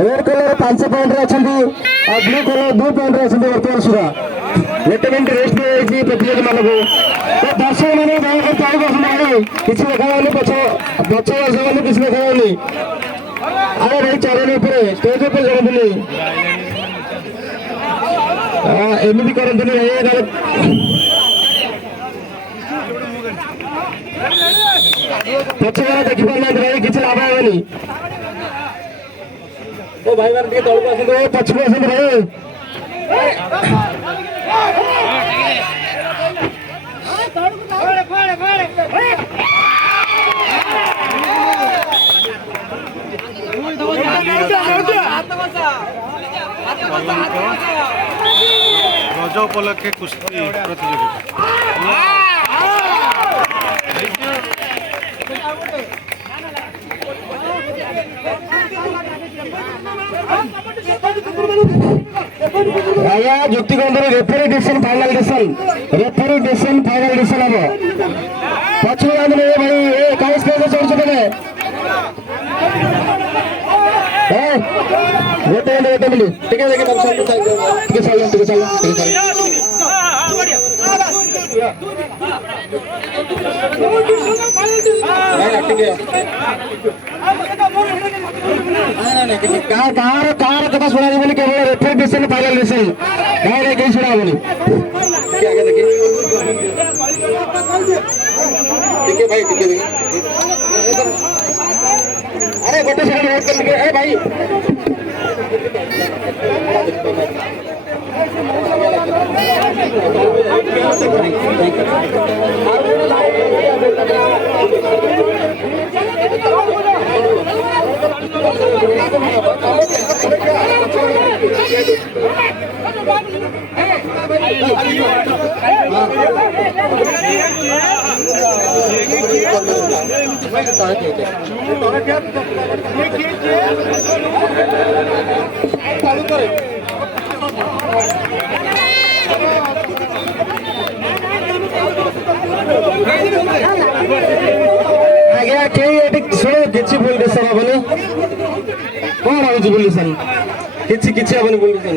red colour 5 point अच्छा और blue colour 2 point अच्छा बर्तमान सुधा गोटे मिनट रेस्ट दिखाई प्रतियोगी मानक तो दर्शक मैंने दयाकर तौक आसुना किसी देखा पछ मैंने किसी देखा अरे भाई चरण उपर स्टेज उपर चढ़ती एमती करते पछवार देखी पार भाई किसी लाभ हेनी तो भाई मैंने तौक आस पछक आस भाई रज उपलक्षे कुश्ती प्रतियोगिता आया जुक्ति रेफरी डिसीजन फाइनल डिसीजन हम पछुआ भाई कहीं स्टेज चढ़ुछ मैंने गोटे मिनट टिके देखिए कथा शुणा केवल रेफरी डिसीजन फाइनल डिसीजन कहीं कहीं शुणा टिके भाई टिके अरे गोटे सेकंड वेट कर लीजिए भाई आज्ञा कई शुण किसी बोल डिसन हेनी कौन भाई बोलसन किसी हेनी बोलसन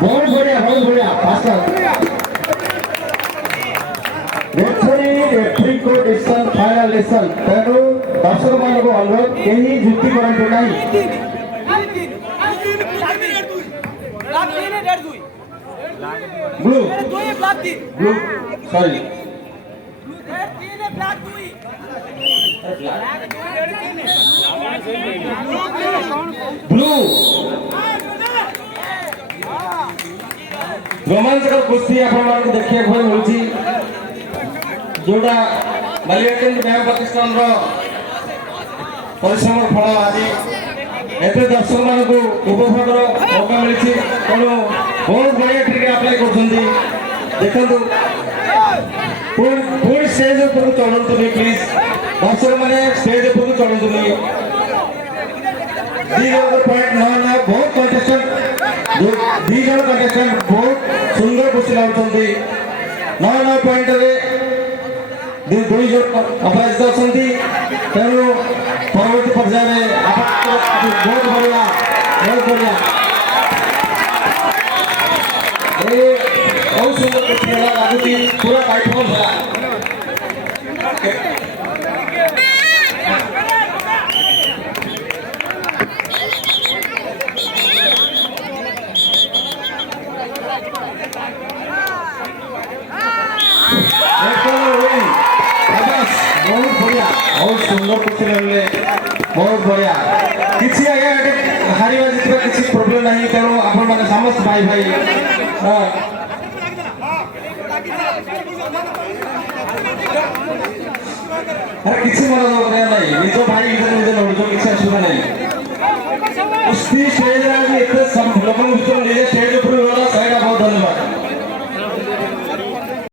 बहुत बढ़िया बहुत बढ़िया रेफरी को डिसीजन फाइनल डिसीजन तेणु दर्शक मान अनुरोध कहीं जुक्ति करते नहीं ब्लू ब्लू सॉरी ब्लू रोमांचकर कुश्ती आप देखा मिलूँ जोड़ा बालियाकेन्द्र व्यायाम प्रतिष्ठान परिश्रम फल आज एत दर्शक मान उपभोग मौका मिली तेणु बहुत बढ़िया ट्रिक अप्लाई कर देखु पुणी स्टेज उपर चढ़ु प्लीज दर्शक मैंने स्टेज उपर चढ़ु पॉइंट न बहुत कंटेस्टेंट दी जन कंटेस्टेंट बहुत सुंदर कुश्ती लाଗୁଛନ୍ତି 9 पॉइंट दुई जन अपराजित अच्छा तेणु परवर्ती पर्याय बहुत बढ़िया बहुत सुंदर कुश्ती लगुच पूरा कार्यक्रम बहुत सुंदर कुश्ती लगे बहुत बढ़िया किसी आज्ञा हारिबा जितबा किसी प्रोब्लेम नहीं तेणु आपण माने समस्त भाई भाई କିଛି ମୋର ନାହିଁ ନିଜ ଭାଇ ଭିତରେ